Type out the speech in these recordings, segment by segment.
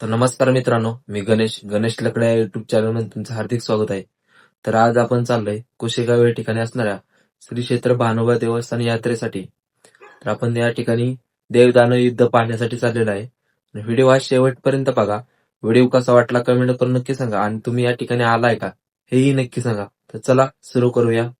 तर नमस्कार मित्रांनो मी गणेश गणेश लकडे या युट्यूब चॅनलमध्ये तुमचं हार्दिक स्वागत आहे. तर आज आपण चाललोय कुशेगाव या ठिकाणी असणाऱ्या श्री क्षेत्र भानोबा देवस्थान यात्रेसाठी. तर आपण या ठिकाणी देवदानव युद्ध पाहण्यासाठी चाललेलो आहे. व्हिडिओ हा शेवटपर्यंत बघा. व्हिडिओ कसा वाटला कमेंट करून नक्की सांगा. आणि तुम्ही या ठिकाणी आलाय का हेही नक्की सांगा. तर चला सुरू करूया.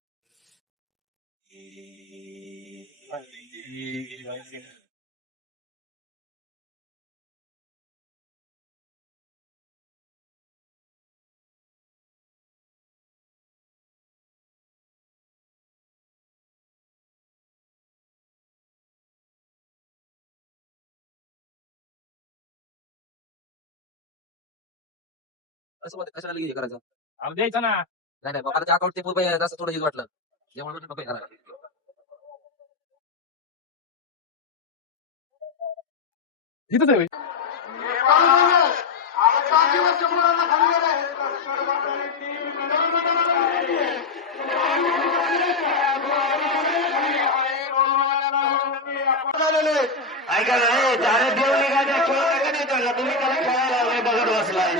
असं कशाला हे करायचं? अहो द्यायचं ना. नाही नाही बाबाच्या अकाउंट ते रुपये असं थोडं हेच वाटलं. जेव्हा रुपये करा इथंच आहे पाचशे वर्ष मुलांना ऐका ना हे झाडे देव निघाले खेळायला का नाही त्याला तुम्ही त्याला खेळायला लावलंय बघत बसलाय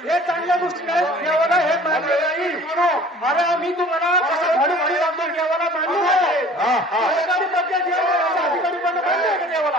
हे चांगल्या गोष्टी आहेत देवाला हे मानले नाही अरे आम्ही तुम्हाला कसं घडी घडी लागतो देवाला मान्य आहे अधिकारी पद्धत देवाला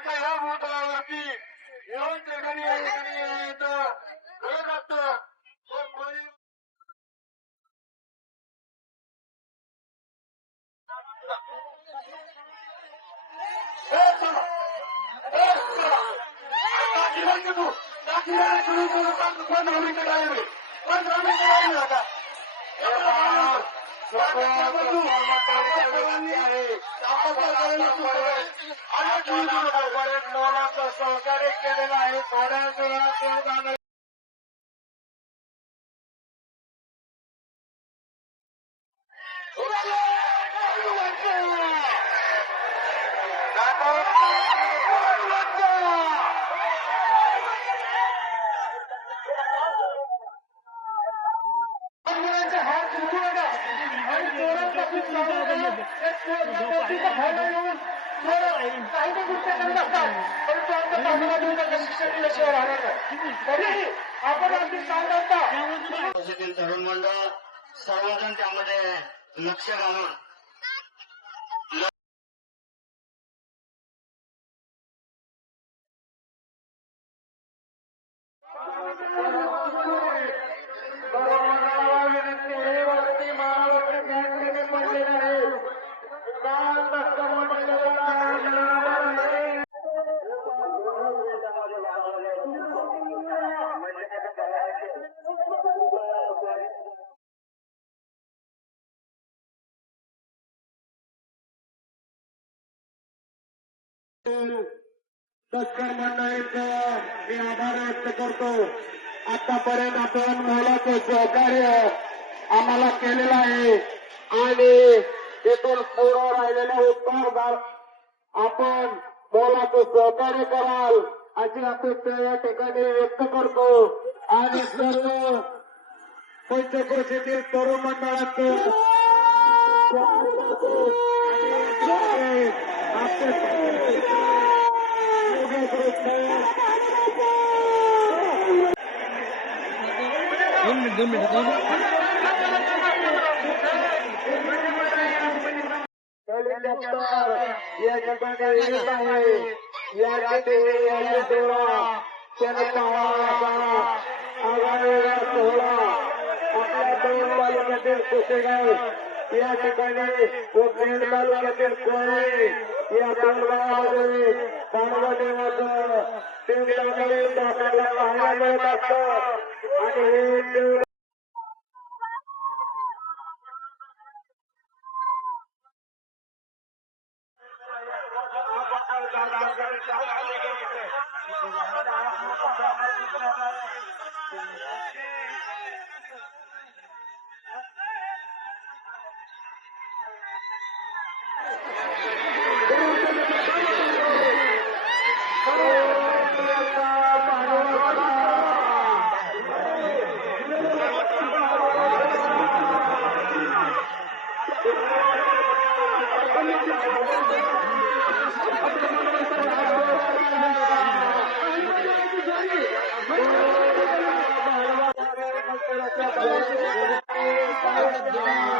मात्र या भूतलावरती येऊन ठिकाणी या ठिकाणी यायचं कळत असतं पण कोणी सहकार्य केलेलं आहे সরকারে কেড়ে নাই पोरं काही काही गोष्टी करत असतात. परंतु आमच्या दिल्याशिवाय राहणार नाही. आपण अगदी तरुण मंडळ सर्वजण त्यामध्ये लक्ष घालून तस्कर मंडळीचं मी आभार व्यक्त करतो. आतापर्यंत आपण मोलाचं सहकार्य आम्हाला केलेलं आहे. आणि तिथून पूर्ण राहिलेल्या उत्तर आपण मोलाचं सहकार्य कराल अशी अपेक्षा या ठिकाणी व्यक्त करतो. आणि सर्व पंचक्रोशीतील तरुण मंडळाचं दोन मिनिट दोन मिनिट दोन आपल्या दोन बालकातील कुसेगाव या ठिकाणी व पेण तालुक्यातील कोळी या दोन गावामध्ये पांडवा देवाचं ते तालुक्यातील आपल्याला पाहायला मिळत असतं आणि हे देव Lagi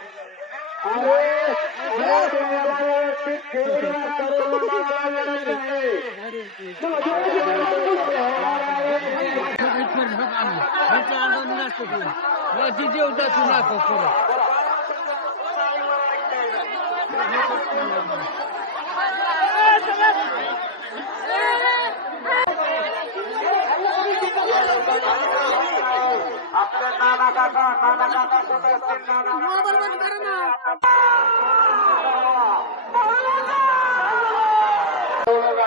udah tunang kau korang. आपल्या नाना काका नाना काका कुठे असतील नाना ठेवलं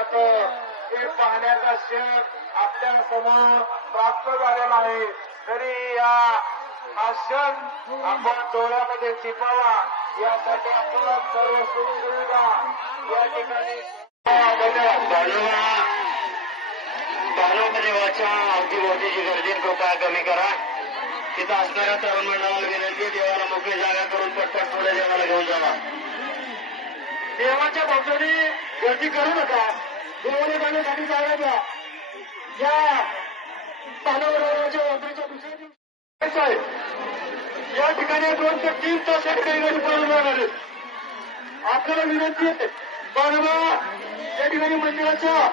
जातं. हे पाहण्याचा क्षण आपल्यासमोर प्राप्त झालेला आहे. तरी या हा क्षण आपण डोळ्यामध्ये टिपावा यासाठी आपण सर्व सुखसुविधा या ठिकाणी अवतीभोवतीची गर्दी कृपया कमी करा. तिथं असणाऱ्या तरुण मंडळाला विनंती देवाला मोकळी जागा करून पटपट देवाला घेऊन जावा. देवाच्या भक्तांनी गर्दी करू नका. देवाला या. यात्रेच्या दुसऱ्या दिवशी या ठिकाणी दोन ते तीन तास या ठिकाणी गाडी आपल्याला विनंती आहे या ठिकाणी मंदिराच्या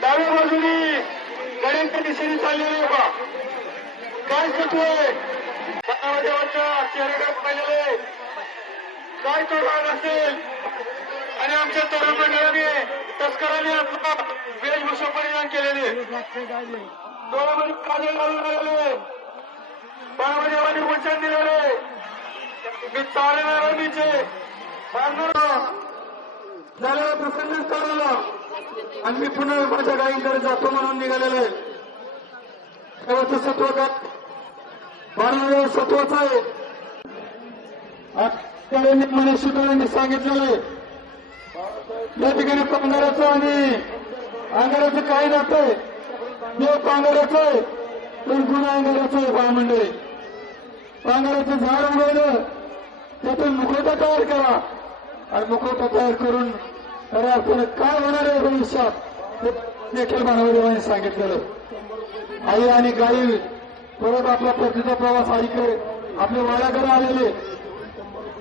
डाव्या बाजूने गड्यांच्या दिशेने चाललेले आहे बा. काय सत्व आहे? देवाच्या चेहऱ्याकडे पाहिलेले काय तो राग असेल आणि आमच्या तरुण मंडळाने तस्करांनी आपला वेशभूषा परिधान केलेले डोळ्यामध्ये काजळ घालून आलेले बाळादेवाने वचन दिलेले मी चालणार मीचे सांगणार झालेला प्रसंग चालवला आणि मी पुन्हा माझ्या गायीकडे जातो म्हणून निघालेलो आहे. तेव्हाचं सत्व का सत्वाचं आहे. आजकाल मनीष सुतारांनी सांगितलेलं आहे. या ठिकाणी पांघराचं आणि अंगाराचं काही नसतंय देव पांघराचं आहे. पण गुन्हा अंगाराचं आहे बाळमंडळी पांघराचं झाड उगवलं त्यातून मुखवटा तयार करा. आणि मुखवटा तयार करून अरे अर्थानं काय होणार आहे भविष्यात? ते देखील मानवदेवाने सांगितलेलं. आई आणि गाई परत आपला परतीचा प्रवास आईकडे आपले वाड्याकडे आलेले.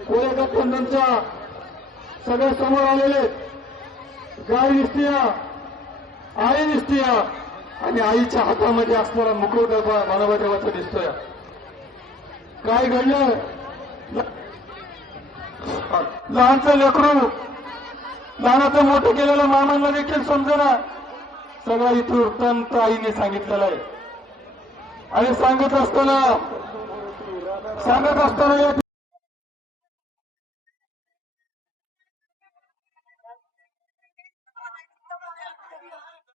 कोरेगाव पंधनच्या सगळे समोर आलेले गाय निष्ठिया आई निष्ठिया आणि आईच्या हातामध्ये असणारा मुखवटा मानवदेवाचा दिसतोय. काय घडलं? लहानचं लेकरू लहानाचं मोठं केलेलं मामांना देखील समजेना. सगळा इथं वृत्तांत आईने सांगितलेला आहे. आणि सांगत असताना सांगत असताना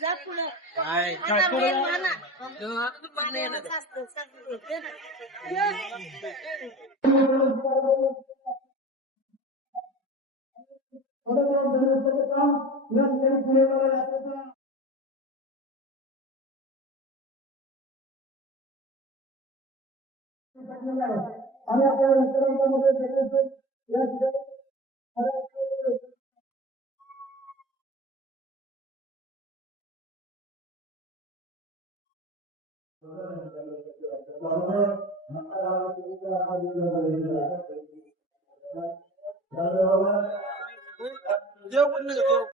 जा पुढं. काय आता बैल माना. मानायलाच असतं, सगळं. आणि आपल्या या ठिकाणी Thank you.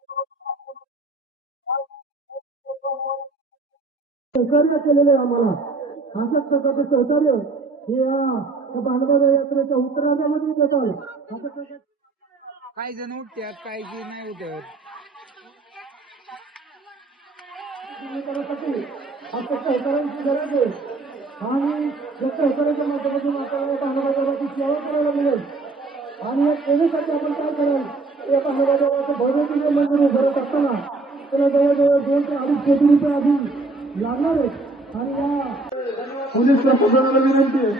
सहकार्य केलेलं आहे आम्हाला. असंच प्रकारचे सहकार्य हे या भांडवल यात्रेच्या उत्तरार्धामध्ये देतात असं प्रकारचे काही जण उठतात काही की नाही उठत. आता सहकार्यांची गरज आहे. आणि या सहकार्याच्या माध्यमातून आपल्याला भांडवलाची सेवा करायला मिळेल. आणि या सेवेसाठी आपण काय कराल? या भांडवलाचं भव्य मंदिर उभारत असताना त्याला जवळजवळ दोन ते अडीच कोटी रुपये आधी लागणार आहेत. आणि या पोलीस प्रशासनाला विनंती आहे.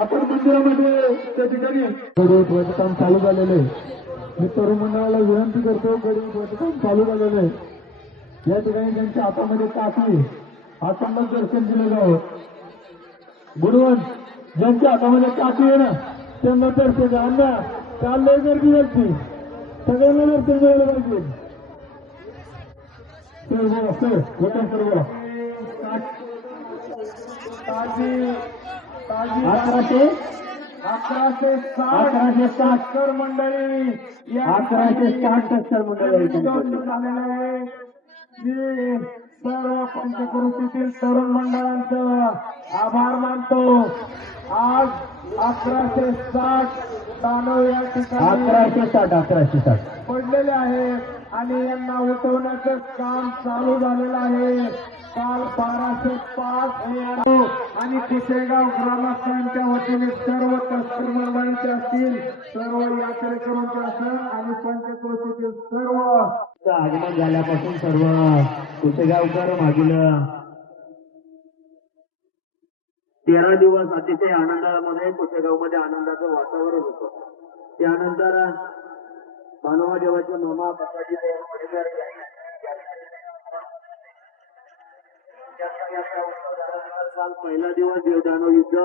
आपण मंदिरामध्ये त्या ठिकाणी गडी ध्वजकाम चालू झालेलं आहे. मी तरुण मंडळाला विनंती करतो गडी ध्वजकाम चालू झालेलं आहे. या ठिकाणी त्यांच्या हातामध्ये काठी हातांना दर्शन दिलं जावं गुणवंत ज्यांच्या हातामध्ये काठी आहे ना त्यांना दर्शन द्या अन्ना काल लय गर्दी व्यक्ती सगळ्यांना दर्शन मिळालं पाहिजे. सर बोला सर वचन सर बोला अकराशे? अकराशे अकराशे साठ. सर मंडळी अकराशे साठ सर मंडळी झालेलं आहे. मी सर्व पंचकृतीतील तरुण मंडळांचं आभार मानतो. आज अकराशे साठ दानव या ठिकाणी अकराशे साठ अकराशे साठ. पडलेले आहेत आणि यांना उठवण्याचं काम चालू झालेलं आहे. काल बाराशे पाच हे आणि कुशेगाव ग्रामस्थांच्या वतीने सर्व कस्टमरबाईंचे असतील सर्व यात्रेकरूंचे असेल आणि पंचकृतीतील सर्व. आगमन झाल्यापासून सर्व कुसेगावकर मागील. तेरा दिवस अतिशय आनंदामध्ये कुसेगावमध्ये आनंदाचं वातावरण होतं. त्यानंतर मानवा देवाचे मामा बसाजी वडीकर यांनी पहिला दिवस देवदानव युद्ध